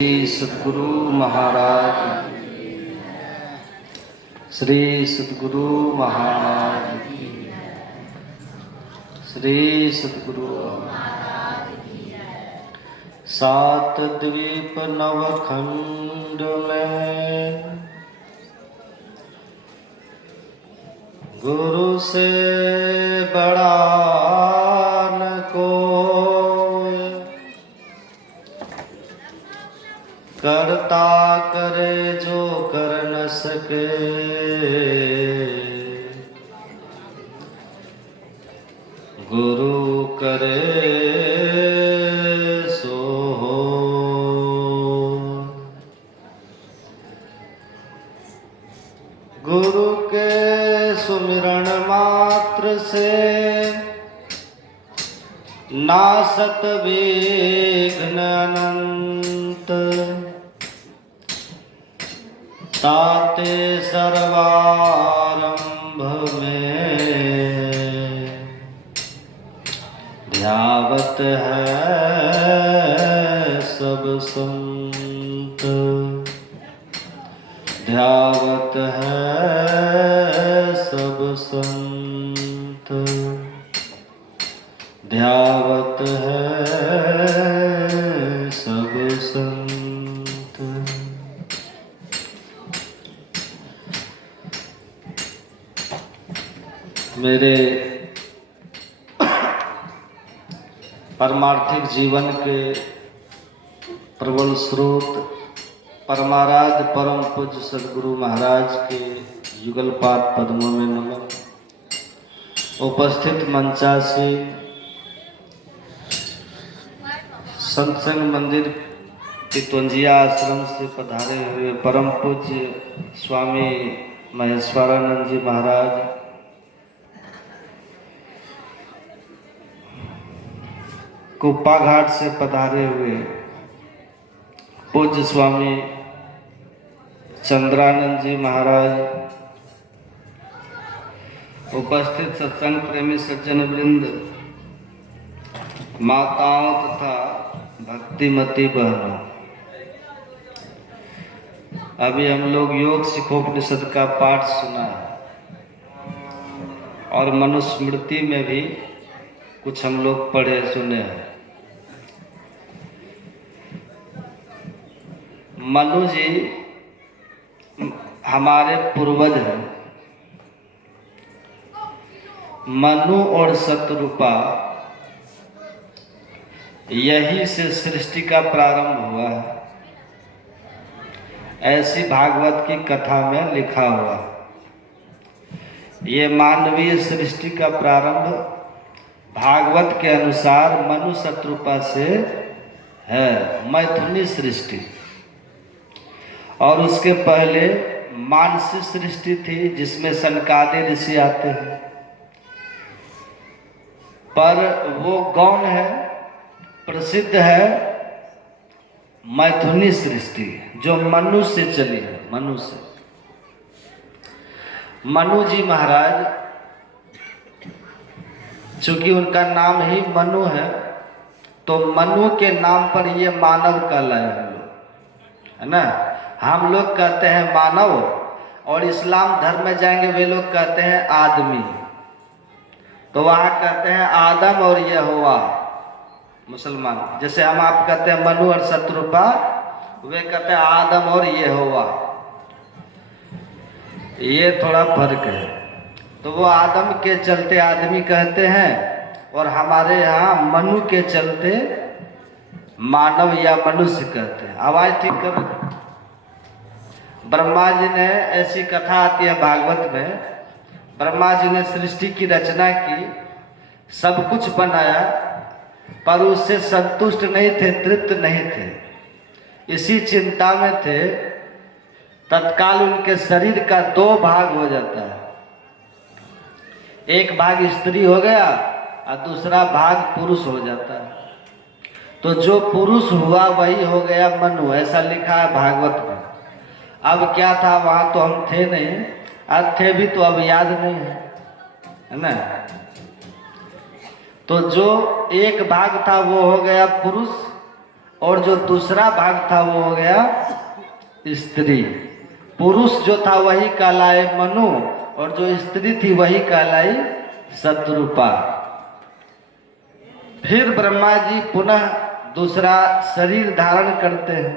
श्री सद्गुरु महाराज, श्री सद्गुरु महाराज, श्री सद्गुरु। सात द्वीप नवखंड में गुरु से बड़ा न कोई, करता करे जो कर न सके। गुरु करे सो हो। गुरु के सुमिरन मात्र से नासत विघ्न अनंत, ताते सर्वारंभ में ध्यावत है सब संत। ध्यावत है सब संत। ध्यावत है सब संत। मेरे परमार्थिक जीवन के प्रबल स्रोत परमाराध्य परम पूज्य सद्गुरु महाराज के युगलपाद पद्मों में नमन। उपस्थित मंचासी सत्संग मंदिर तितवंजिया आश्रम से पधारे हुए परम पूज्य स्वामी महेश्वरानंद जी महाराज, कुप्पा घाट से पधारे हुए पूज्य स्वामी चंद्रानंद जी महाराज, उपस्थित सत्संग प्रेमी सज्जन वृंद, माताओं तथा भक्तिमती बहनों, अभी हम लोग योग सिखोपनिषद का पाठ सुना और मनुस्मृति में भी कुछ हम लोग पढ़े सुने हैं। मनु जी हमारे पूर्वज हैं। मनु और शतरूपा, यही से सृष्टि का प्रारंभ हुआ है, ऐसी भागवत की कथा में लिखा हुआ। ये मानवीय सृष्टि का प्रारंभ भागवत के अनुसार मनु शतरूपा से है, मैथुनी सृष्टि। और उसके पहले मानसी सृष्टि थी जिसमें सनकादि ऋषि आते हैं, पर वो गौण है, प्रसिद्ध है मैथुनी सृष्टि जो मनु से चली है। मनु से मनु जी महाराज, चूंकि उनका नाम ही मनु है तो मनु के नाम पर ये मानव कहलाए हम लोग, है ना। हम लोग कहते हैं मानव, और इस्लाम धर्म में जाएंगे वे लोग कहते हैं आदमी। तो वहाँ कहते हैं आदम और यहोवा मुसलमान। जैसे हम आप कहते हैं मनु और शतरूपा, वे कहते हैं आदम और यहोवा। ये थोड़ा फर्क है। तो वो आदम के चलते आदमी कहते हैं और हमारे यहाँ मनु के चलते मानव या मनुष्य कहते हैं। आवाज ठीक करो। ब्रह्मा जी ने, ऐसी कथा आती है भागवत में, ब्रह्मा जी ने सृष्टि की रचना की, सब कुछ बनाया, पर उससे संतुष्ट नहीं थे, तृप्त नहीं थे, इसी चिंता में थे। तत्काल उनके शरीर का दो भाग हो जाता है, एक भाग स्त्री हो गया और दूसरा भाग पुरुष हो जाता है। तो जो पुरुष हुआ वही हो गया मनु, ऐसा लिखा है भागवत में। अब क्या था, वहाँ तो हम थे नहीं, आज थे भी तो अब याद नहीं है ना। तो जो एक भाग था वो हो गया पुरुष और जो दूसरा भाग था वो हो गया स्त्री। पुरुष जो था वही कहलाए मनु, और जो स्त्री थी वही कहलाई शत्रुपा। फिर ब्रह्मा जी पुनः दूसरा शरीर धारण करते हैं,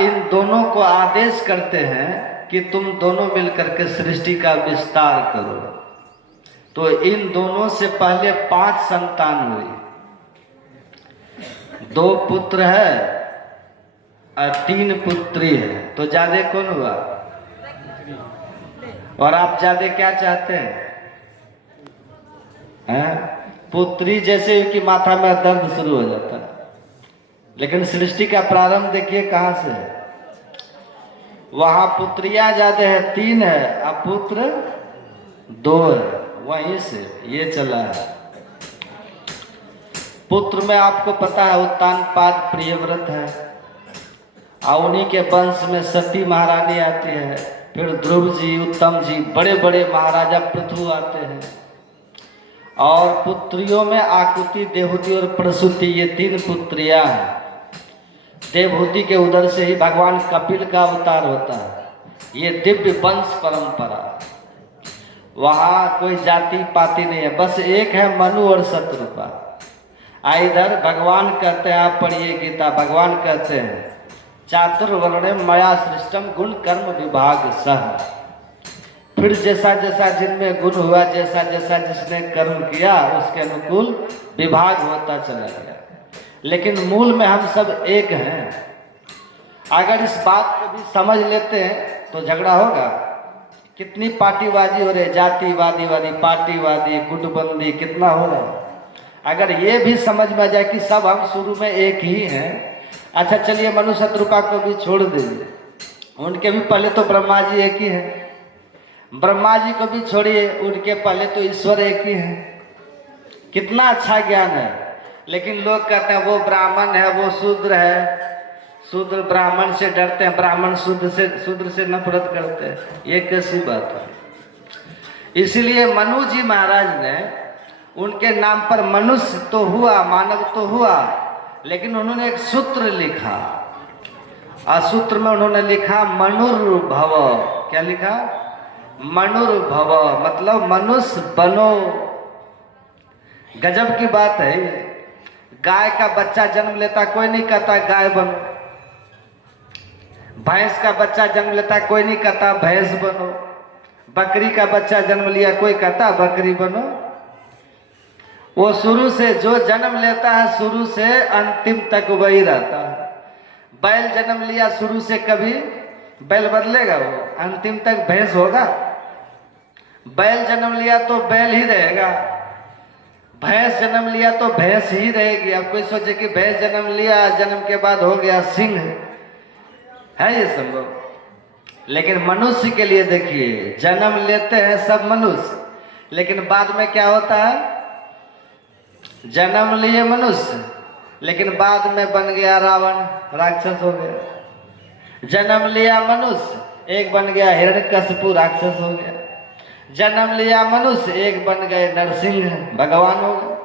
इन दोनों को आदेश करते हैं कि तुम दोनों मिलकर के सृष्टि का विस्तार करो। तो इन दोनों से पहले 5 संतान हुई, 2 पुत्र है और 3 पुत्री है। तो ज्यादा कौन हुआ? और आप ज्यादा क्या चाहते हैं? पुत्री जैसे कि माथा में दर्द शुरू हो जाता है। लेकिन सृष्टि का प्रारंभ देखिए कहाँ से है। वहां पुत्रियां ज्यादा है, 3 है, और पुत्र 2 है। वहीं से ये चला है। पुत्र में आपको पता है उत्तानपाद प्रियव्रत है, और उन्हीं के वंश में सती महारानी आती है। फिर ध्रुव जी, उत्तम जी, बड़े बड़े महाराजा पृथु आते हैं। और पुत्रियों में आकुति, देवहूति और प्रसूति, ये 3 पुत्रियां हैं। देवहूति के उदर से ही भगवान कपिल का अवतार होता है। ये दिव्य वंश परंपरा, वहाँ कोई जाति पाति नहीं है, बस एक है मनु और शत्रुपा। इधर भगवान कहते हैं, आप पढ़िए गीता, भगवान कहते हैं चातुर्वर्ण्य मया सृष्टम गुण कर्म विभाग सह। फिर जैसा जैसा जिनमें गुण हुआ, जैसा जैसा जिसने कर्म किया, उसके अनुकूल विभाग होता चला गया। लेकिन मूल में हम सब एक हैं। अगर इस बात को भी समझ लेते हैं तो झगड़ा होगा। कितनी पार्टीबाजी हो रही, जातिवादी वादी, पार्टीवादी, गुटबंदी, कितना हो रहा है। अगर ये भी समझ में आ जाए कि सब हम शुरू में एक ही हैं। अच्छा चलिए मनु शत्रुपा को भी छोड़ दीजिए, उनके भी पहले तो ब्रह्मा जी एक ही हैं। ब्रह्मा जी को भी छोड़िए, उनके पहले तो ईश्वर एक ही हैं। कितना अच्छा ज्ञान है। लेकिन लोग कहते हैं वो ब्राह्मण है, वो शूद्र है, शूद्र ब्राह्मण से डरते हैं, ब्राह्मण शूद्र से नफरत करते हैं। ये कैसी बात है? इसीलिए मनु जी महाराज ने उनके नाम पर मनुष्य तो हुआ, मानव तो हुआ, लेकिन उन्होंने एक सूत्र लिखा, और सूत्र में उन्होंने लिखा मनुर्भव। क्या लिखा? मनुर्भव, मतलब मनुष्य बनो। गजब की बात है। गाय का बच्चा जन्म लेता, कोई नहीं कहता गाय बनो। भैंस का बच्चा जन्म लेता, कोई नहीं कहता भैंस बनो। बकरी का बच्चा जन्म लिया, कोई कहता बकरी बनो। वो शुरू से जो जन्म लेता है, शुरू से अंतिम तक वही रहता है। बैल जन्म लिया, शुरू से कभी बैल बदलेगा? वो अंतिम तक भैंस होगा। बैल जन्म लिया तो बैल ही रहेगा, भैंस जन्म लिया तो भैंस ही रहेगी। अब कोई सोचे कि भैंस जन्म लिया, जन्म के बाद हो गया सिंह, है ये संभव? लेकिन मनुष्य के लिए देखिए, जन्म लेते हैं सब मनुष्य, लेकिन बाद में क्या होता है? जन्म लिए मनुष्य, लेकिन बाद में बन गया रावण, राक्षस हो गया। जन्म लिया मनुष्य, एक बन गया हिरण्यकशिपु, राक्षस हो गया। जन्म लिया मनुष्य, एक बन गए नरसिंह, भगवान हो गए।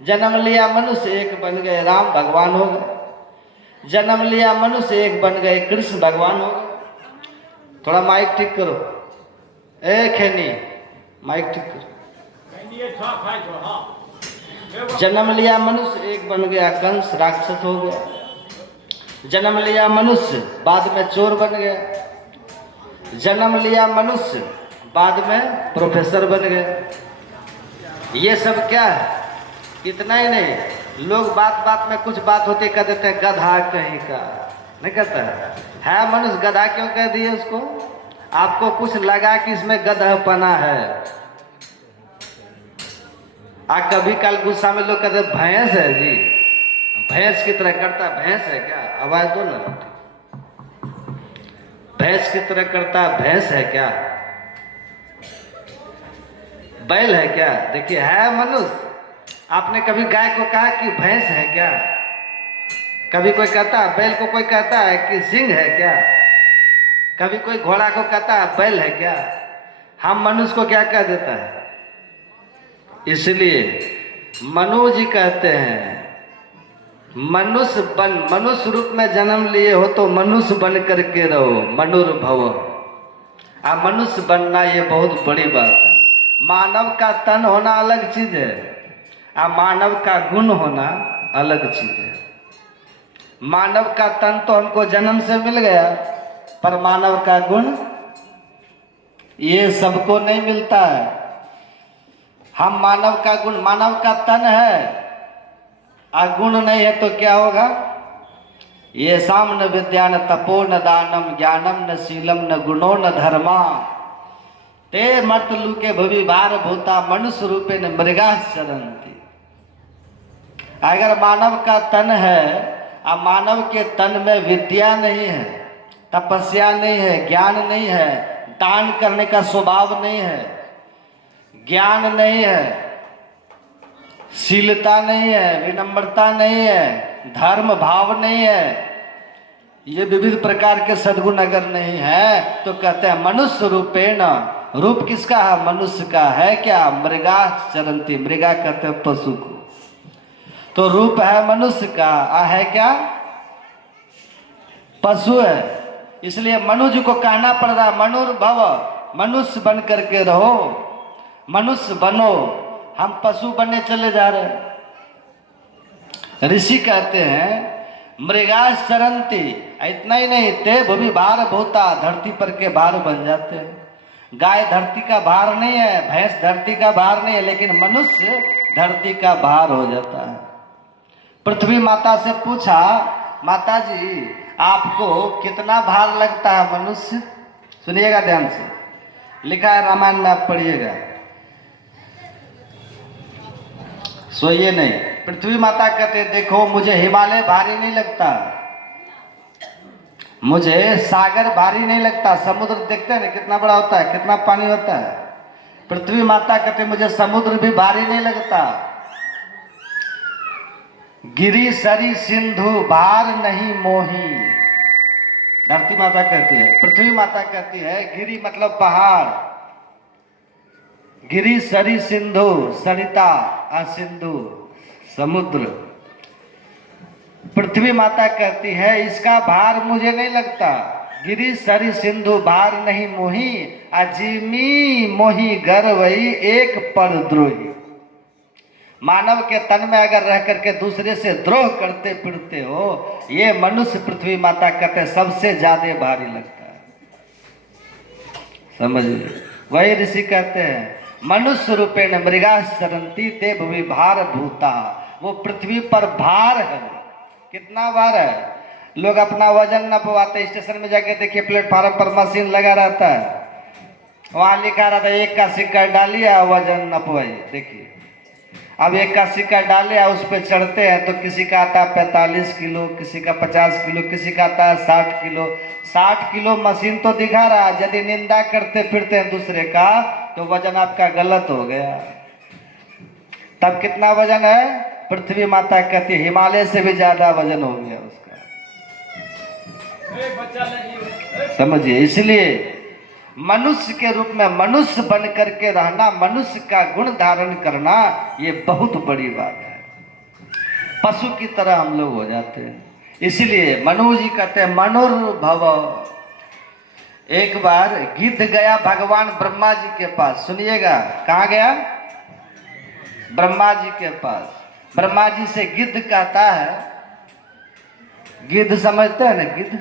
जन्म लिया मनुष्य, एक बन गए राम, भगवान हो गए। जन्म लिया मनुष्य, एक बन गए कृष्ण, भगवान हो गए। थोड़ा माइक ठीक करो, ए खेनी माइक ठीक करो। जन्म लिया मनुष्य, एक बन गया कंस, राक्षस हो गया। जन्म लिया मनुष्य, बाद में चोर बन गया। जन्म लिया मनुष्य, बाद में प्रोफेसर बन गए। ये सब क्या है? इतना ही नहीं, लोग बात बात में कुछ बात होते कह देते हैं गधा कहीं का, नहीं कहता है मनुष्य गधा क्यों कह दिए उसको? आपको कुछ लगा कि इसमें गधपना है। कभी कल गुस्सा में लोग कहते भैंस है जी, भैंस की तरह करता, भैंस है क्या? आवाज दो ना, भैंस की तरह करता, भैंस है क्या? बैल है क्या? देखिए है मनुष्य। आपने कभी गाय को कहा कि भैंस है क्या? कभी कोई कहता है बैल को, कोई कहता है कि सिंह है क्या? कभी कोई घोड़ा को कहता है बैल है क्या? हम मनुष्य को क्या कह देता है? इसलिए मनु जी कहते हैं मनुष्य रूप में जन्म लिए हो तो मनुष्य बन करके रहो, मनुर्भव। मनुष्य बनना ये बहुत बड़ी बात है। मानव का तन होना अलग चीज है, मानव का गुण होना अलग चीज है। मानव का तन तो हमको जन्म से मिल गया, पर मानव का गुण ये सबको नहीं मिलता है। हम मानव का गुण, मानव का तन है गुण नहीं है तो क्या होगा? ये साम न विद्या न तपो न दानम ज्ञानम न शीलम न गुणो न धर्मा ते मर्त लूके भवि भार भूता मनुष्य रूपे न मृगा चरंती। अगर मानव का तन है, अब मानव के तन में विद्या नहीं है, तपस्या नहीं है, ज्ञान नहीं है, दान करने का स्वभाव नहीं है, ज्ञान नहीं है, शीलता नहीं है, विनम्रता नहीं है, धर्म भाव नहीं है, ये विविध प्रकार के सद्गुण अगर नहीं है तो कहते हैं मनुष्य रूपेण। रूप किसका है? मनुष्य का है। क्या? मृगा चरंती, मृगा कहते हैं पशु को। तो रूप है मनुष्य का, है क्या? पशु है। इसलिए मनुज को कहना पड़ रहा मनुर्भव, मनुष्य बन करके रहो, मनुष्य बनो। हम पशु बनने चले जा रहे हैं। ऋषि कहते हैं मृगास चरंती, इतना ही नहीं, ते भूमि भार भूता, धरती पर के भार बन जाते हैं। गाय धरती का भार नहीं है, भैंस धरती का भार नहीं है, लेकिन मनुष्य धरती का भार हो जाता है। पृथ्वी माता से पूछा, माता जी आपको कितना भार लगता है मनुष्य? सुनिएगा ध्यान से, लिखा है रामायण में, आप पढ़िएगा, सोइए नहीं। पृथ्वी माता कहते देखो मुझे हिमालय भारी नहीं लगता, मुझे सागर भारी नहीं लगता। समुद्र देखते हैं ना कितना बड़ा होता है, कितना पानी होता है। पृथ्वी माता कहते मुझे समुद्र भी भारी नहीं लगता। गिरी सरी सिंधु भार नहीं मोही, धरती माता कहती है। पृथ्वी माता कहती है गिरी मतलब पहाड़, गिरी सरी सिंधु, सरिता सिंधु समुद्र। पृथ्वी माता कहती है इसका भार मुझे नहीं लगता। गिरी सरी सिंधु भार नहीं मोही, अजीमी मोही गर्वई एक पर द्रोही। मानव के तन में अगर रह करके दूसरे से द्रोह करते फिरते हो, ये मनुष्य पृथ्वी माता कहते सबसे ज्यादा भारी लगता है। समझिए, वही ऋषि कहते हैं मनुष्य रूपेण मृगा चरंती ते भूमि भार भूता। वो पृथ्वी पर भार है। कितना भार है? लोग अपना वजन न पवाते। स्टेशन में जाके देखिए, प्लेटफार्म पर मशीन लगा रहता है, वहां लिखा रहता है 1 का सिक्का डालिए वजन न पवाइए। देखिए, अब 1 का सिक्का डाले उस पर चढ़ते हैं तो किसी का आता है 45 किलो, किसी का 50 किलो, किसी का आता है 60 किलो। 60 किलो मशीन तो दिखा रहा है। यदि निंदा करते फिरते हैं दूसरे का तो वजन आपका गलत हो गया। तब कितना वजन है? पृथ्वी माता कहती है हिमालय से भी ज्यादा वजन हो गया उसका। समझिए, इसलिए मनुष्य के रूप में मनुष्य बन करके रहना, मनुष्य का गुण धारण करना, ये बहुत बड़ी बात है। पशु की तरह हम लोग हो जाते हैं। इसलिए मनु जी कहते हैं मनुर्भव। एक बार गिद्ध गया भगवान ब्रह्मा जी के पास। सुनिएगा, कहाँ गया? ब्रह्मा जी के पास। ब्रह्मा जी से गिद्ध कहता है, गिद्ध समझते हैं ना? गिद्ध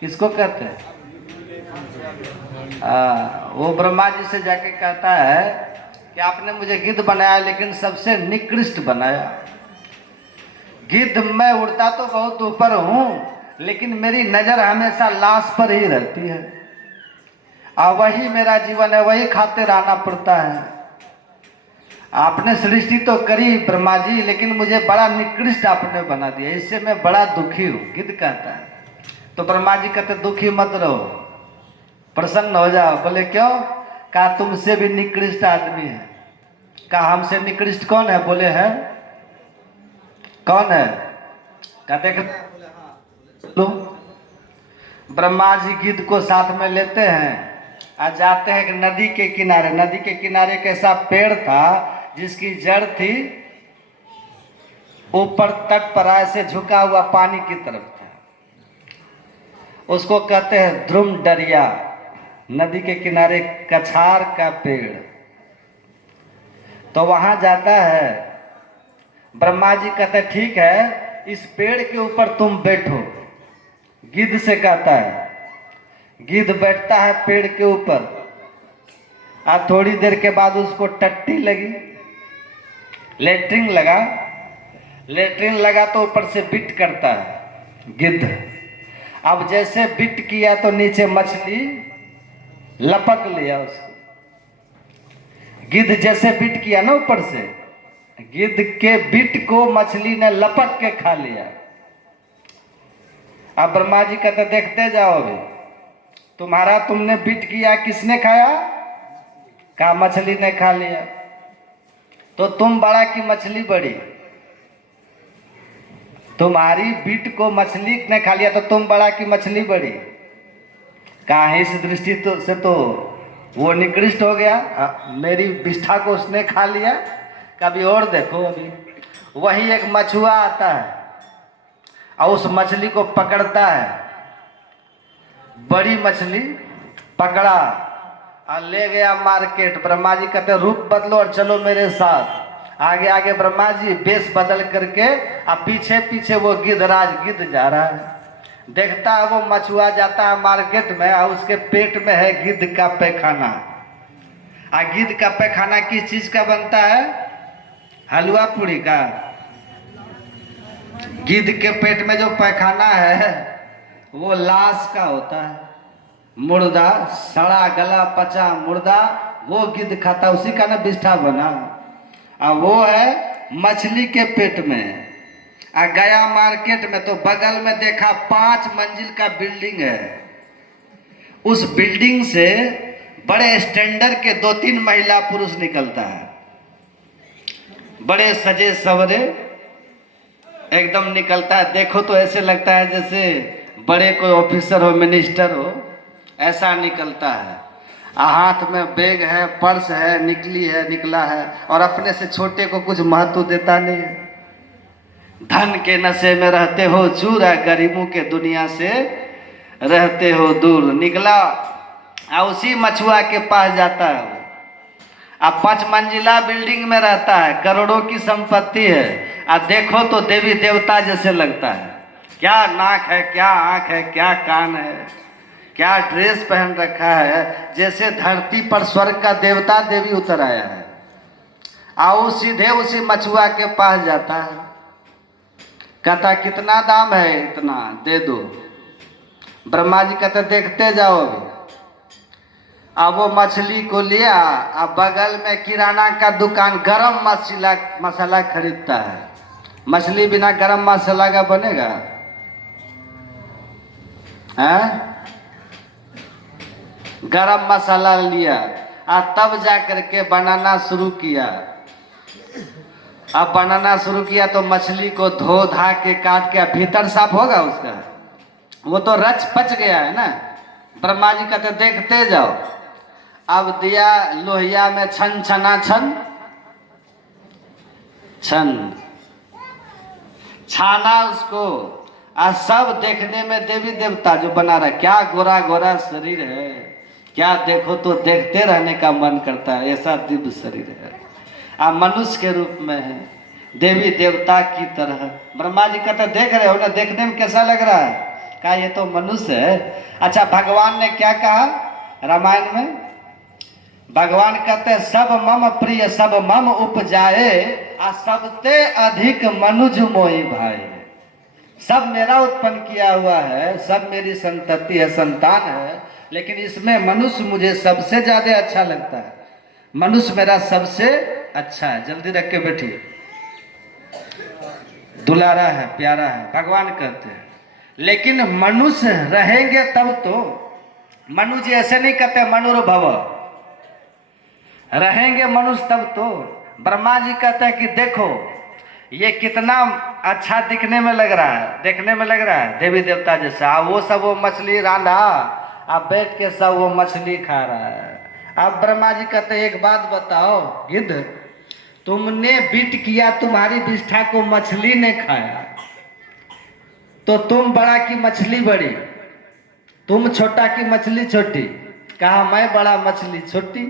किसको कहते हैं? वो ब्रह्मा जी से जाके कहता है कि आपने मुझे गिद्ध बनाया, लेकिन सबसे निकृष्ट बनाया। गिद्ध मैं उड़ता तो बहुत ऊपर हूं, लेकिन मेरी नजर हमेशा लाश पर ही रहती है, और वही मेरा जीवन है, वही खाते रहना पड़ता है। आपने सृष्टि तो करी ब्रह्मा जी, लेकिन मुझे बड़ा निकृष्ट आपने बना दिया, इससे मैं बड़ा दुखी हूँ। गिद्ध कहता है। तो ब्रह्मा जी कहते दुखी मत रहो, प्रसन्न हो जाओ। बोले क्यों? कहा तुमसे भी निकृष्ट आदमी है। कहा हमसे निकृष्ट कौन है? बोले है। कौन है? कहते लो। ब्रह्मा जी गिद्ध को साथ में लेते हैं और जाते हैं एक नदी के किनारे। नदी के किनारे एक ऐसा पेड़ था जिसकी जड़ थी ऊपर तट पर ऐसे झुका हुआ पानी की तरफ था। उसको कहते हैं ध्रुम डरिया, नदी के किनारे कछार का पेड़। तो वहां जाता है, ब्रह्मा जी कहते ठीक है इस पेड़ के ऊपर तुम बैठो। गिद्ध से कहता है, गिद्ध बैठता है पेड़ के ऊपर। और थोड़ी देर के बाद उसको टट्टी लगी, लेटरिन लगा। लेटरिन लगा तो ऊपर से बिट करता है गिद्ध। अब जैसे बिट किया तो नीचे मछली लपक लिया उसको। गिद्ध जैसे बिट किया ना ऊपर से, गिद्ध के बिट को मछली ने लपक के खा लिया। अब ब्रह्मा जी कहते देखते जाओ, अभी तुम्हारा तुमने बिट किया, किसने खाया? कहा मछली ने खा लिया। तो तुम बड़ा कि मछली बड़ी? तुम्हारी बिट को मछली ने खा लिया तो तुम बड़ा कि मछली बड़ी? कहा इस दृष्टि से तो वो निकृष्ट हो गया, मेरी विष्ठा को उसने खा लिया। कभी और देखो, अभी वही एक मछुआ आता है और उस मछली को पकड़ता है। बड़ी मछली पकड़ा और ले गया मार्केट। ब्रह्मा जी कहते रूप बदलो और चलो मेरे साथ। आगे आगे ब्रह्मा जी वेश बदल करके और पीछे पीछे वो गिद्धराज गिद्ध जा रहा है। देखता है वो मछुआ जाता है मार्केट में और उसके पेट में है गिद्ध का पैखाना। और गिद्ध का पैखाना किस चीज का बनता है? हलवा पूरी का। गिद्ध के पेट में जो पैखाना है वो लाश का होता है, मुर्दा, सड़ा गला पचा मुर्दा, वो गिद्ध खाता, उसी का ना विष्ठा बना। और वो है मछली के पेट में। आ गया मार्केट में तो बगल में देखा 5 मंजिल का बिल्डिंग है। उस बिल्डिंग से बड़े स्टैंडर्ड के 2-3 महिला पुरुष निकलता है, बड़े सजे सवरे एकदम निकलता है। देखो तो ऐसे लगता है जैसे बड़े कोई ऑफिसर हो, मिनिस्टर हो, ऐसा निकलता है। हाथ में बैग है, पर्स है, निकला है और अपने से छोटे को कुछ महत्व देता नहीं है। धन के नशे में रहते हो चूर, गरीबों के दुनिया से रहते हो दूर। निकला और उसी मछुआ के पास जाता है। अब 5 मंजिला बिल्डिंग में रहता है, करोड़ों की संपत्ति है। अब देखो तो देवी देवता जैसे लगता है। क्या नाक है, क्या आंख है, क्या कान है, क्या ड्रेस पहन रखा है, जैसे धरती पर स्वर्ग का देवता देवी उतर आया है। आओ सीधे उसी मछुआ के पास जाता है, कहता कितना दाम है? इतना दे दो। ब्रह्मा जी कहते देखते जाओ अभी। अब वो मछली को लिया, अब बगल में किराना का दुकान गरम मसाला खरीदता है। मछली बिना गरम मसाला का बनेगा? हैं? गरम मसाला लिया और तब जा करके बनाना शुरू किया। अब बनाना शुरू किया तो मछली को धो धा के काट के भीतर साफ होगा उसका, वो तो रच पच गया है ना। ब्रह्मा जी कहते देखते जाओ। अब दिया लोहिया में छन छना छन छन छाना उसको। और सब देखने में देवी देवता जो बना रहा, क्या गोरा गोरा शरीर है, क्या देखो तो देखते रहने का मन करता है, ऐसा दिव्य शरीर है। आप मनुष्य के रूप में है, देवी देवता की तरह। ब्रह्मा जी कहते देख रहे हो ना, देखने में कैसा लग रहा है? कहा ये तो मनुष्य है। अच्छा, भगवान ने क्या कहा रामायण में? भगवान कहते हैं सब मम प्रिय सब मम उपजाए, आ सबते अधिक मनुज मोहि भाई। सब मेरा उत्पन्न किया हुआ है, सब मेरी संतति है, संतान है, लेकिन इसमें मनुष्य मुझे सबसे ज्यादा अच्छा लगता है। मनुष्य मेरा सबसे अच्छा है। जल्दी रख के बैठिए, दुलारा है, प्यारा है, भगवान कहते हैं। लेकिन मनुष्य रहेंगे तब तो, मनु जी ऐसे नहीं कहते मनुर्भव, रहेंगे मनुष्य तब तो। ब्रह्मा जी कहते हैं कि देखो ये कितना अच्छा दिखने में लग रहा है, देखने में लग रहा है देवी देवता जैसा। वो सब वो मछली रांधा, अब बैठ के सब वो मछली खा रहा है। अब ब्रह्मा जी कहते एक बात बताओ गिद्ध, तुमने बिट किया, तुम्हारी विष्ठा को मछली ने खाया, तो तुम बड़ा की मछली बड़ी, तुम छोटा की मछली छोटी। कहा मैं बड़ा मछली छोटी।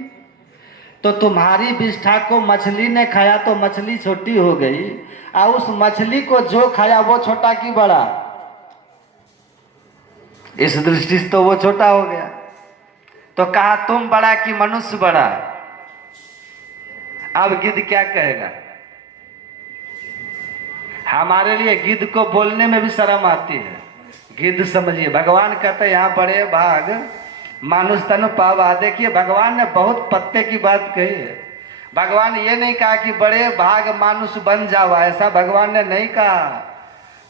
तो तुम्हारी विष्ठा को मछली ने खाया तो मछली छोटी हो गई, और उस मछली को जो खाया वो छोटा की बड़ा। इस दृष्टि से तो वो छोटा हो गया। तो कहा तुम बड़ा कि मनुष्य बड़ा। अब गिद्ध क्या कहेगा? हमारे लिए गिद्ध को बोलने में भी शर्म आती है। गिद्ध समझिए, भगवान कहते हैं यहाँ बड़े भाग मानुष तनु पावा। देखिए भगवान ने बहुत पत्ते की बात कही है। भगवान ये नहीं कहा कि बड़े भाग मानुष बन जावा, ऐसा भगवान ने नहीं कहा।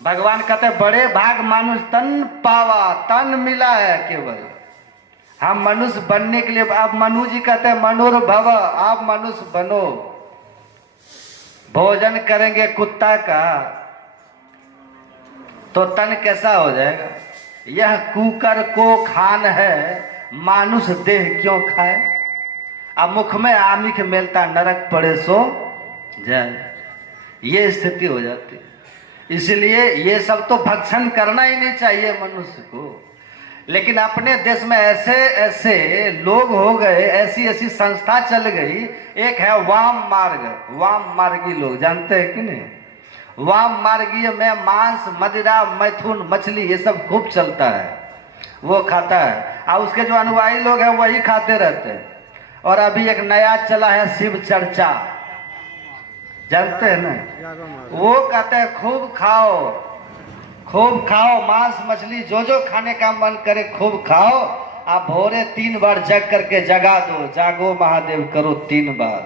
भगवान कहते हैं बड़े भाग मानुष तन पावा, तन मिला है केवल। हम मनुष्य बनने के लिए, अब मनु जी कहते हैं मनुर्भव, आप मनुष्य बनो। भोजन करेंगे कुत्ता का तो तन कैसा हो जाएगा? यह कुकर को खान है, मानुष देह क्यों खाए। अब मुख में आमिख मेलता, नरक पड़े सो जाए, ये स्थिति हो जाती है। इसलिए ये सब तो भक्षण करना ही नहीं चाहिए मनुष्य को। लेकिन अपने देश में ऐसे ऐसे लोग हो गए, ऐसी ऐसी संस्था चल गई। एक है वाम मार्ग, वाम मार्गी लोग, जानते हैं कि नहीं? वाम मार्गीय में मांस, मदिरा, मैथुन, मछली ये सब खूब चलता है, वो खाता है। और उसके जो अनुयायी लोग हैं वही खाते रहते हैं। और अभी एक नया चला है शिव चर्चा, जानते हैं ना? वो कहते हैं खूब खाओ, खूब खाओ मांस मछली, जो जो खाने का मन करे खूब खाओ। आप भोरे 3 बार जग करके जगा दो, जागो महादेव करो 3 बार।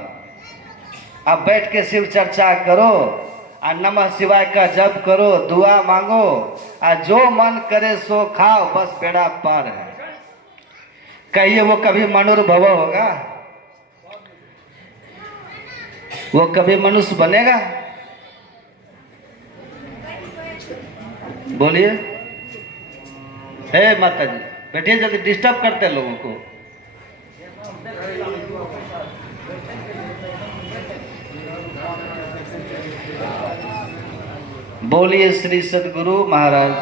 अब बैठ के शिव चर्चा करो, और नमः शिवाय का जप करो, दुआ मांगो, और जो मन करे सो खाओ, बस बेड़ा पार है। कहिए वो कभी मनुर्भव होगा? वो कभी मनुष्य बनेगा? बोलिए। हे माता जी बैठिए, जल्दी, डिस्टर्ब करते हैं लोगों को। बोलिए श्री सदगुरु महाराज।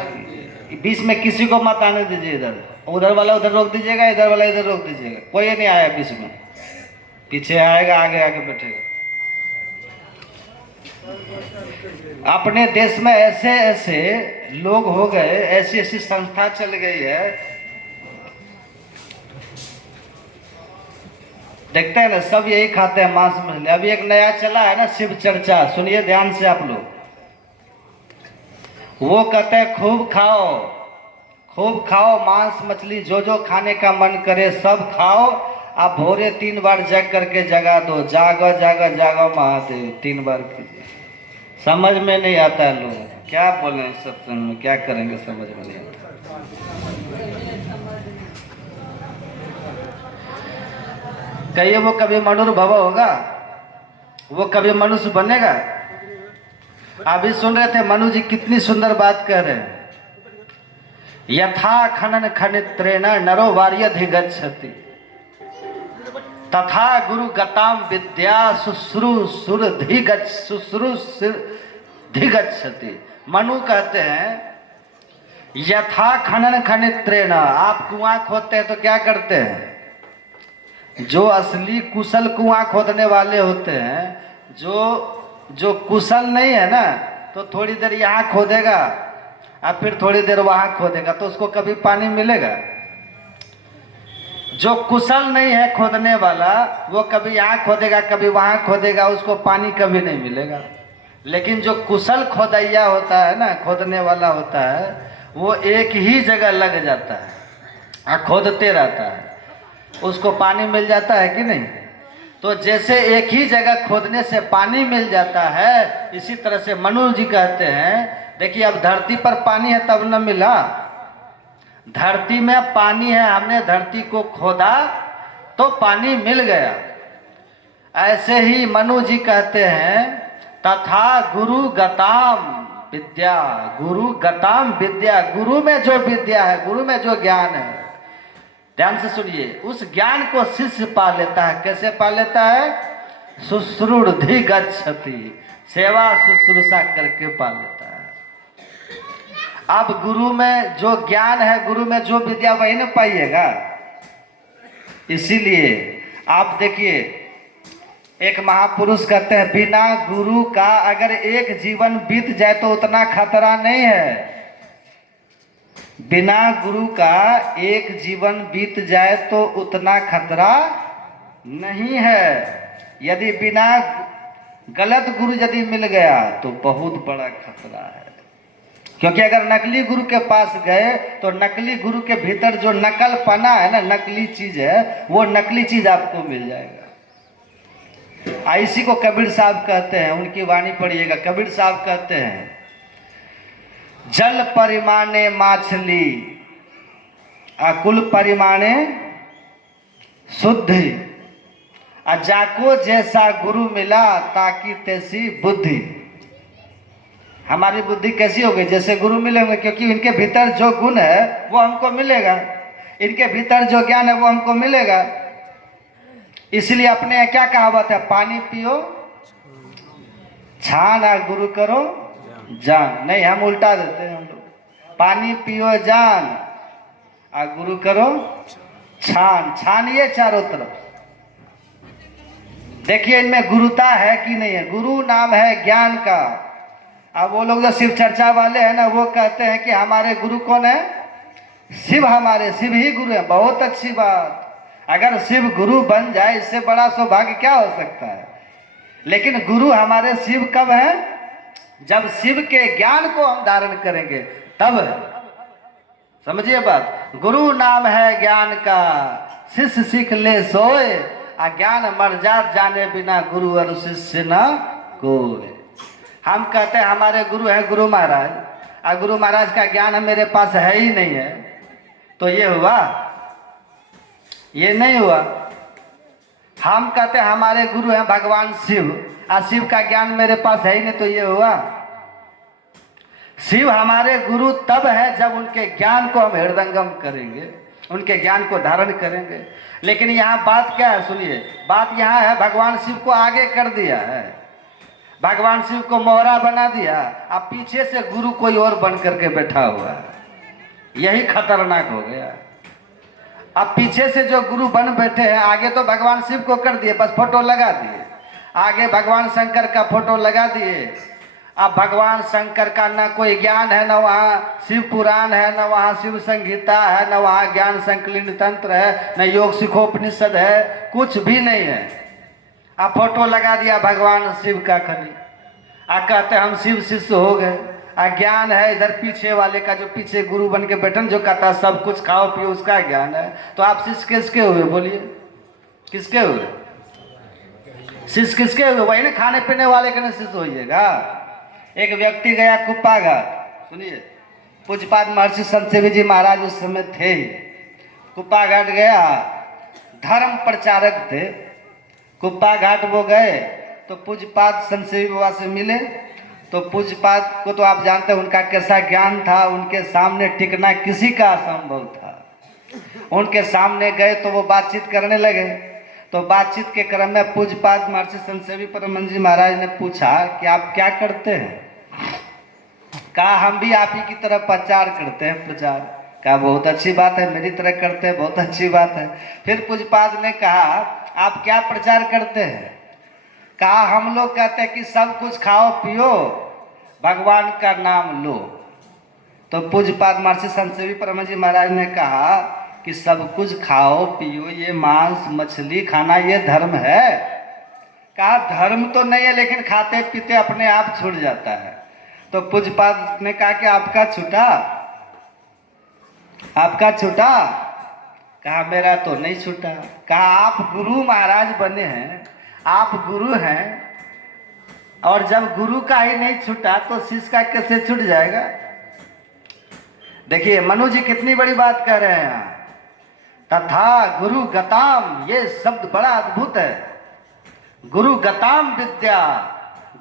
बीच में किसी को मत आने दीजिए, इधर उधर वाला उधर रोक दीजिएगा, इधर वाला इधर रोक दीजिएगा। कोई नहीं आया बीच में, पीछे आएगा, आगे आगे बैठेगा। अपने देश में ऐसे ऐसे लोग हो गए, ऐसी ऐसी संस्था चल गई है, देखते हैं ना, सब यही खाते हैं मांस मछली। अभी एक नया चला है ना शिव चर्चा, सुनिए ध्यान से आप लोग। वो कहते हैं खूब खाओ, खूब खाओ मांस मछली, जो जो खाने का मन करे सब खाओ। आप भोरे 3 बार जग करके जगा दो, जागो जागो जागो महादेव 3 बार कीजिए। समझ में नहीं आता है लोग, क्या बोले सत्संग में, क्या करेंगे, समझ में नहीं आता। कहिए वो कभी मनुर्भव होगा? वो कभी मनुष्य बनेगा? अभी सुन रहे थे मनु जी कितनी सुंदर बात कह रहे हैं। यथा खनन खनित्रेण नरो वार्यधिगच्छति, तथा गुरु गताम विद्या शुश्रूषुधिगच्छति। मनु कहते हैं यथा खनन खनित्रेण, आप कुआं खोदते हैं तो क्या करते हैं? जो असली कुशल कुआं खोदने वाले होते हैं, जो कुशल नहीं है ना, तो थोड़ी देर यहाँ खोदेगा और फिर थोड़ी देर वहाँ खोदेगा, तो उसको कभी पानी मिलेगा? जो कुशल नहीं है खोदने वाला, वो कभी यहाँ खोदेगा कभी वहाँ खोदेगा, उसको पानी कभी नहीं मिलेगा। लेकिन जो कुशल खोदैया होता है ना, खोदने वाला होता है, वो एक ही जगह लग जाता है और खोदते रहता है, उसको पानी मिल जाता है कि नहीं? तो जैसे एक ही जगह खोदने से पानी मिल जाता है, इसी तरह से मनु जी कहते हैं, देखिए अब धरती पर पानी है तब न मिला, धरती में पानी है, हमने धरती को खोदा तो पानी मिल गया। ऐसे ही मनु जी कहते हैं तथा गुरु गताम विद्या, गुरु गताम विद्या, गुरु में जो विद्या है, गुरु में जो ज्ञान है, ध्यान से सुनिए, उस ज्ञान को शिष्य पा लेता है। कैसे पा लेता है? शुश्रूढ़ गच्छति, सेवा शुश्रूषा करके पा लेता है। अब गुरु में जो ज्ञान है, गुरु में जो विद्या, वही ना पाइएगा। इसीलिए आप देखिए, एक महापुरुष कहते हैं बिना गुरु का अगर एक जीवन बीत जाए तो उतना खतरा नहीं है। बिना गुरु का एक जीवन बीत जाए तो उतना खतरा नहीं है। यदि बिना गलत गुरु यदि मिल गया तो बहुत बड़ा खतरा है। क्योंकि अगर नकली गुरु के पास गए तो नकली गुरु के भीतर जो नकल पना है ना, नकली चीज है, वो नकली चीज आपको मिल जाएगा। इसी को कबीर साहब कहते हैं, उनकी वाणी पढ़िएगा। कबीर साहब कहते हैं, जल परिमाणे माछली अकुल परिमाणे शुद्धि, जाको जैसा गुरु मिला ताकि तैसी बुद्धि। हमारी बुद्धि कैसी होगी? जैसे गुरु मिलेंगे, क्योंकि इनके भीतर जो गुण है वो हमको मिलेगा, इनके भीतर जो ज्ञान है वो हमको मिलेगा। इसलिए अपने यहाँ क्या कहावत है? पानी पियो छान और गुरु करो जान। नहीं, हम उल्टा देते हैं। हम लोग पानी पियो जान और गुरु करो छान। छानिए चारों तरफ, देखिए इनमें गुरुता है कि नहीं है। गुरु नाम है ज्ञान का। अब वो लोग जो शिव चर्चा वाले हैं ना, वो कहते हैं कि हमारे गुरु कौन है? शिव। हमारे शिव ही गुरु है। बहुत अच्छी बात। अगर शिव गुरु बन जाए, इससे बड़ा सौभाग्य क्या हो सकता है। लेकिन गुरु हमारे शिव कब है? जब शिव के ज्ञान को हम धारण करेंगे तब। समझिए बात। गुरु नाम है ज्ञान का, शिष्य सीख ले सोए, अज्ञान मर जात जाने बिना गुरु और शिष्य न कोई। हम कहते हैं हमारे गुरु हैं गुरु महाराज, और गुरु महाराज का ज्ञान मेरे पास है ही नहीं है, तो ये हुआ? ये नहीं हुआ। हम कहते हैं हमारे गुरु हैं भगवान शिव, और शिव का ज्ञान मेरे पास है ही नहीं, तो ये हुआ? शिव हमारे गुरु तब है जब उनके ज्ञान को हम हृदयंगम करेंगे, उनके ज्ञान को धारण करेंगे। लेकिन यहाँ बात क्या है? सुनिए, बात यहाँ है भगवान शिव को आगे कर दिया है, भगवान शिव को मोहरा बना दिया, अब पीछे से गुरु कोई और बन करके बैठा हुआ है। यही खतरनाक हो गया। अब पीछे से जो गुरु बन बैठे हैं, आगे तो भगवान शिव को कर दिए, बस फोटो लगा दिए, आगे भगवान शंकर का फोटो लगा दिए। अब भगवान शंकर का न कोई ज्ञान है, न वहाँ शिव पुराण है, न वहाँ शिव संहिता है, न वहाँ ज्ञान संकलन तंत्र है, न योग शिखोपनिषद है, कुछ भी नहीं है। अब फोटो लगा दिया भगवान शिव का खाली, कहते हम शिव शिष्य हो गए। ज्ञान है इधर पीछे वाले का, जो पीछे गुरु बन के बैठन, जो कहता है सब कुछ खाओ पियो, उसका ज्ञान है। तो आप शिष्य किसके हुए? बोलिए, किसके हुए? शिष्य किसके हुए? वही ना खाने पीने वाले के ना शिष्य होइएगा। एक व्यक्ति गया कुप्पा घाट। सुनिए, पूज्यपाद महर्षि संत सेवी जी महाराज उस समय थे। कुप्पा घाट गया, धर्म प्रचारक थे। कुप्पा घाट वो गए तो पूज्यपाद संत सेवी बाबा से मिले। तो पूज्यपाद को तो आप जानते हैं उनका कैसा ज्ञान था, उनके सामने टिकना किसी का असंभव था। उनके सामने गए तो वो बातचीत करने लगे। तो बातचीत के क्रम में पूज्यपाद महर्षि संत सेवी परमहंस जी महाराज ने पूछा कि आप क्या करते हैं? कहा हम भी आप ही की तरह प्रचार करते हैं। प्रचार? कहा बहुत अच्छी बात है, मेरी तरह करते हैं, बहुत अच्छी बात है। फिर पूज्यपाद ने कहा आप क्या प्रचार करते हैं? कहा हम लोग कहते हैं कि सब कुछ खाओ पियो, भगवान का नाम लो। तो पूज्यपाद महर्षि संत सेवी परमहंस जी महाराज ने कहा कि सब कुछ खाओ पियो, ये मांस मछली खाना ये धर्म है? कहा धर्म तो नहीं है, लेकिन खाते पीते अपने आप छूट जाता है। तो पूज्यपाद ने कहा कि आपका छूटा? आपका छूटा? कहा मेरा तो नहीं छूटा। कहा आप गुरु महाराज बने हैं, आप गुरु हैं, और जब गुरु का ही नहीं छूटा तो शिष्य का कैसे छूट जाएगा? देखिए मनु जी कितनी बड़ी बात कह रहे हैं यहाँ। तथा गुरु गताम, ये शब्द बड़ा अद्भुत है। गुरु गताम विद्या,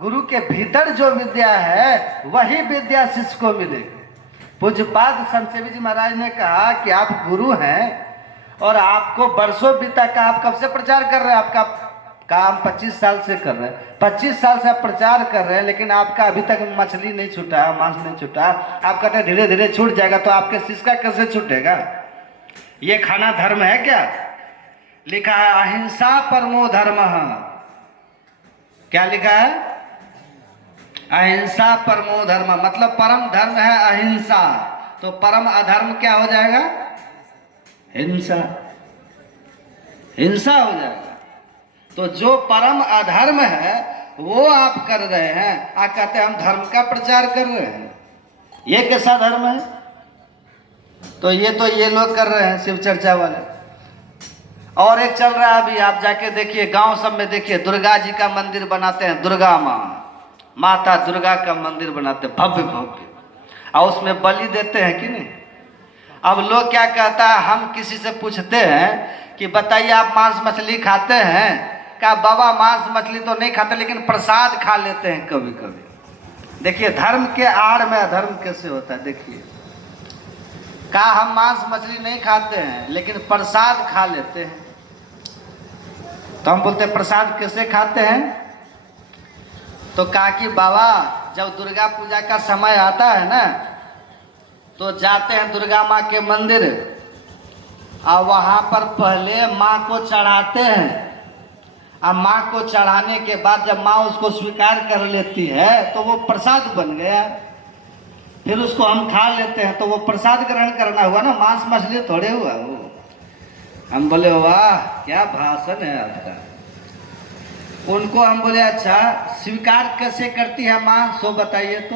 गुरु के भीतर जो विद्या है वही विद्या शिष्य को मिलेगी। पूज्यपाद संत सेवी जी महाराज ने कहा कि आप गुरु हैं और आपको बरसों बीता का, आप कब से प्रचार कर रहे हैं? आपका काम 25 साल से कर रहे हैं, 25 साल से आप प्रचार कर रहे हैं, लेकिन आपका अभी तक मछली नहीं छूटा, मांस नहीं छूटा। आप कहते हैं धीरे धीरे छूट जाएगा, तो आपके शिष्य का कैसे छूटेगा? ये खाना धर्म है क्या? लिखा है अहिंसा परमो धर्म। क्या लिखा है? अहिंसा परमो धर्म, मतलब परम धर्म है अहिंसा, तो परम अधर्म क्या हो जाएगा? हिंसा, हिंसा हो जाएगा। तो जो परम अधर्म है वो आप कर रहे हैं, आप कहते हैं हम धर्म का प्रचार कर रहे हैं। ये कैसा धर्म है? तो ये लोग कर रहे हैं, शिव चर्चा वाले। और एक चल रहा है अभी, आप जाके देखिए गांव सब में, देखिए दुर्गा जी का मंदिर बनाते हैं, दुर्गा माता दुर्गा का मंदिर बनाते हैं भव्य भव्य, और उसमें बलि देते हैं कि नहीं? अब लोग क्या कहता है, हम किसी से पूछते हैं कि बताइए आप मांस मछली खाते हैं? क्या बाबा मांस मछली तो नहीं खाते, लेकिन प्रसाद खा लेते हैं कभी कभी। देखिए धर्म के आड़ में अधर्म कैसे होता है। देखिए कहा हम मांस मछली नहीं खाते हैं, लेकिन प्रसाद खा लेते हैं। तो हम बोलते हैं प्रसाद कैसे खाते हैं? तो कहा कि बाबा जब दुर्गा पूजा का समय आता है ना, तो जाते हैं दुर्गा माँ के मंदिर, और वहाँ पर पहले माँ को चढ़ाते हैं, और माँ को चढ़ाने के बाद जब माँ उसको स्वीकार कर लेती है तो वो प्रसाद बन गया, फिर उसको हम खा लेते हैं, तो वो प्रसाद ग्रहण करना हुआ ना, मांस मछली थोड़े हुआ वो। हम बोले वाह क्या भाषण है आपका। उनको हम बोले अच्छा स्वीकार कैसे करती है माँ, सो बताइए तो।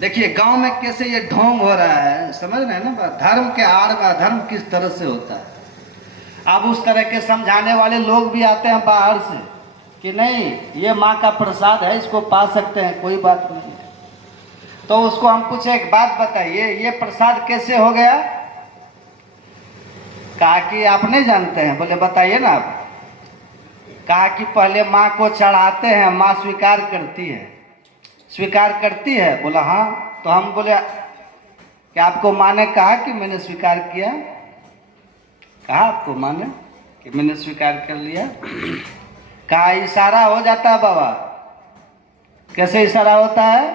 देखिए गांव में कैसे ये ढोंग हो रहा है, समझ रहे हैं ना? धर्म के आड़ में अधर्म किस तरह से होता है। अब उस तरह के समझाने वाले लोग भी आते हैं बाहर से कि नहीं ये माँ का प्रसाद है, इसको पा सकते हैं, कोई बात नहीं। तो उसको हम पूछे एक बात बताइए, ये प्रसाद कैसे हो गया? कहा कि आप नहीं जानते हैं। बोले बताइए ना आप। कहा कि पहले माँ को चढ़ाते हैं, माँ स्वीकार करती है। स्वीकार करती है? बोला हाँ। तो हम बोले क्या आपको माँ ने कहा कि मैंने स्वीकार किया? कहा आपको माँ ने कि मैंने स्वीकार कर लिया? कहा इशारा हो जाता है बाबा। कैसे इशारा होता है?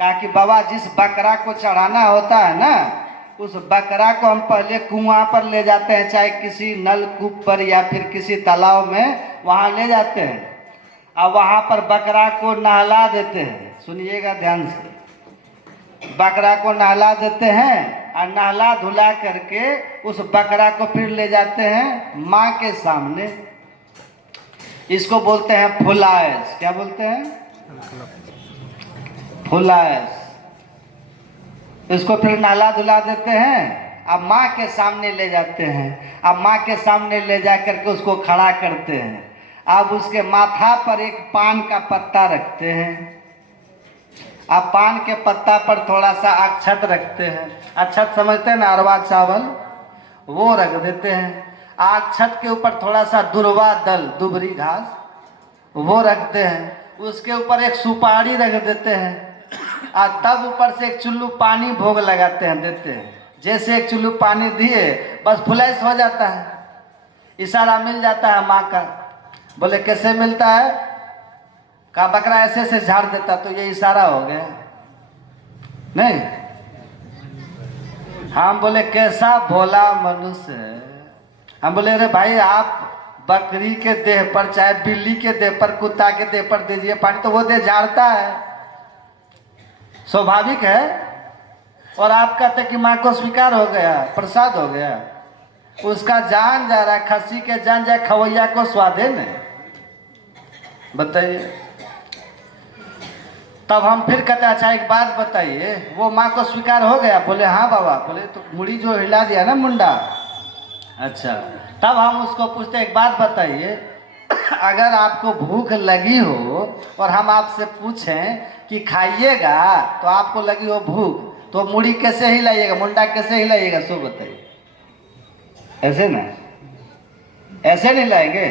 कहा कि बाबा जिस बकरा को चढ़ाना होता है ना, उस बकरा को हम पहले कुआं पर ले जाते हैं, चाहे किसी नलकूप पर या फिर किसी तालाब में, वहाँ ले जाते हैं, और वहाँ पर बकरा को नहला देते हैं। सुनिएगा ध्यान से, बकरा को नहला देते हैं, और नहला धुला करके उस बकरा को फिर ले जाते हैं माँ के सामने। इसको बोलते हैं फुलाएस। क्या बोलते हैं? फुलाएस। इसको फिर नहला धुला देते हैं, अब माँ के सामने ले जाते हैं। अब माँ के सामने ले जा करके उसको खड़ा करते हैं। अब उसके माथा पर एक पान का पत्ता रखते हैं। अब पान के पत्ता पर थोड़ा सा अक्षत रखते हैं। अक्षत समझते हैं ना, अरवा चावल, वो रख देते हैं। अक्षत के ऊपर थोड़ा सा दुर्वा दल, दुबरी घास, वो रखते हैं। उसके ऊपर एक सुपारी रख देते हैं, और तब ऊपर से एक चुल्लू पानी भोग लगाते हैं, देते हैं। जैसे एक चुल्लू पानी दिए बस फुलाइस हो जाता है, इशारा मिल जाता है माँ का। बोले कैसे मिलता है? का बकरा ऐसे ऐसे झाड़ देता तो ये इशारा हो गया। नहीं, हम बोले कैसा भोला मनुष्य है। हम बोले अरे भाई आप बकरी के देह पर, चाहे बिल्ली के देह पर, कुत्ता के देह पर दीजिए पानी, तो वो देह झाड़ता है, स्वाभाविक है। और आप कहते कि माँ को स्वीकार हो गया, प्रसाद हो गया, उसका जान जा रहा है, खस्सी के जान जाए, खवैया को स्वादे नहीं। बताइए। तब हम फिर कहते अच्छा एक बात बताइए, वो माँ को स्वीकार हो गया? बोले हाँ बाबा। बोले तो मुड़ी जो हिला दिया ना मुंडा, अच्छा। तब हम उसको पूछते एक बात बताइए, अगर आपको भूख लगी हो और हम आपसे पूछें कि खाइएगा, तो आपको लगी हो भूख, तो मुड़ी कैसे हिलाइएगा, मुंडा कैसे हिलाइएगा, सो बताइए। ऐसे ना, ऐसे नहीं हिलाएंगे।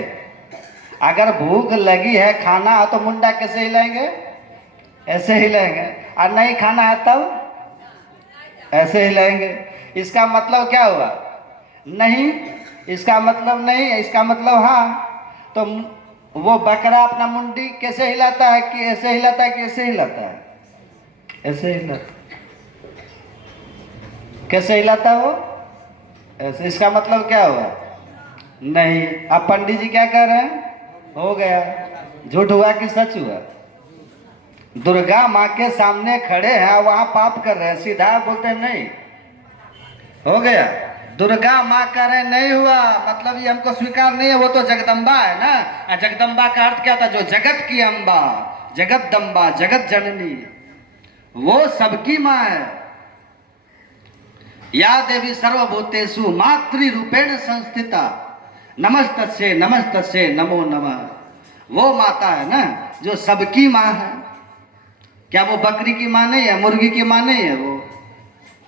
अगर भूख लगी है, खाना है, तो मुंडा कैसे हिलाएंगे? ऐसे हिलाएंगे। और नहीं खाना है तब ऐसे हिलाएंगे। इसका मतलब क्या हुआ? नहीं, इसका मतलब नहीं, इसका मतलब हाँ। तो वो बकरा अपना मुंडी कैसे हिलाता है, कि ऐसे हिलाता है कि ऐसे हिलाता है? ऐसे हिलाता। कैसे हिलाता है वो? ऐसे। इसका मतलब क्या हुआ? नहीं। अब पंडित जी क्या कह रहे हैं? हो गया। झूठ हुआ कि सच हुआ? दुर्गा माँ के सामने खड़े हैं, वहां पाप कर रहे हैं, सीधा बोलते हैं नहीं, हो गया। दुर्गा माँ कह रहे नहीं हुआ, मतलब ये हमको स्वीकार नहीं है, वो तो जगदम्बा है ना। जगदम्बा का अर्थ क्या था? जो जगत की अम्बा, जगतदम्बा, जगत जननी, वो सबकी माँ है। या देवी सर्वभूतेषु मातृ रूपेण संस्थिता, नमस्तस्ये नमस्तस्ये नमो नमः। वो माता है ना जो सबकी माँ है। क्या वो बकरी की माँ नहीं है, मुर्गी की माँ नहीं है? वो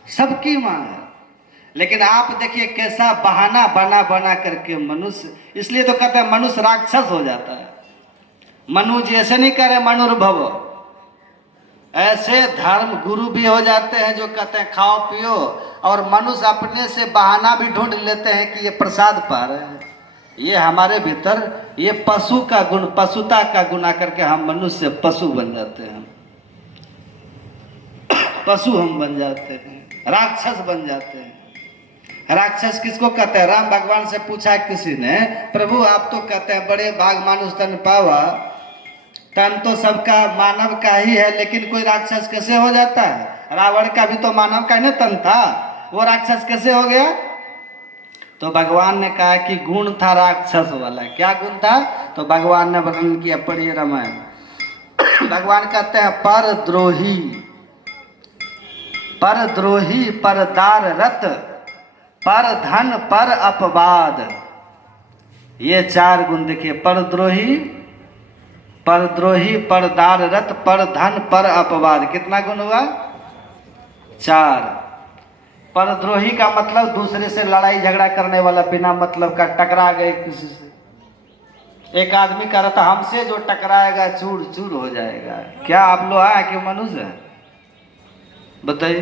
सबकी माँ है। लेकिन आप देखिए कैसा बहाना बना बना करके मनुष्य, इसलिए तो कहते हैं मनुष्य राक्षस हो जाता है। मनु जी ऐसे नहीं कह रहे मनुर्भव, ऐसे धर्म गुरु भी हो जाते हैं जो कहते हैं खाओ पियो, और मनुष्य अपने से बहाना भी ढूंढ लेते हैं कि ये प्रसाद पा रहे हैं। ये हमारे भीतर ये पशु का गुण, पशुता का गुण आकर के हम मनुष्य पशु बन जाते हैं। पशु हम बन जाते हैं, राक्षस बन जाते हैं। राक्षस किसको कहते हैं? राम भगवान से पूछा किसी ने, प्रभु आप तो कहते हैं बड़े भाग मानुष तन पावा, तन तो सबका मानव का ही है, लेकिन कोई राक्षस कैसे हो जाता है? रावण का भी तो मानव का ही तन था, वो राक्षस कैसे हो गया? तो भगवान ने कहा कि गुण था राक्षस वाला। क्या गुण था? तो भगवान ने वर्णन किया, पढ़िए रामायण। भगवान कहते हैं परद्रोही, परद्रोही, परदार रत, पर धन, पर अपवाद। ये चार गुण देखिए, परद्रोही, परद्रोही, परदार रत, पर धन, पर अपवाद। कितना गुण हुआ? चार। परद्रोही का मतलब दूसरे से लड़ाई झगड़ा करने वाला, बिना मतलब का टकरा गए किसी से। एक आदमी कह रहा था हमसे जो टकराएगा चूर चूर हो जाएगा। क्या आप लोग आए कि मनुष्य है? बताइए।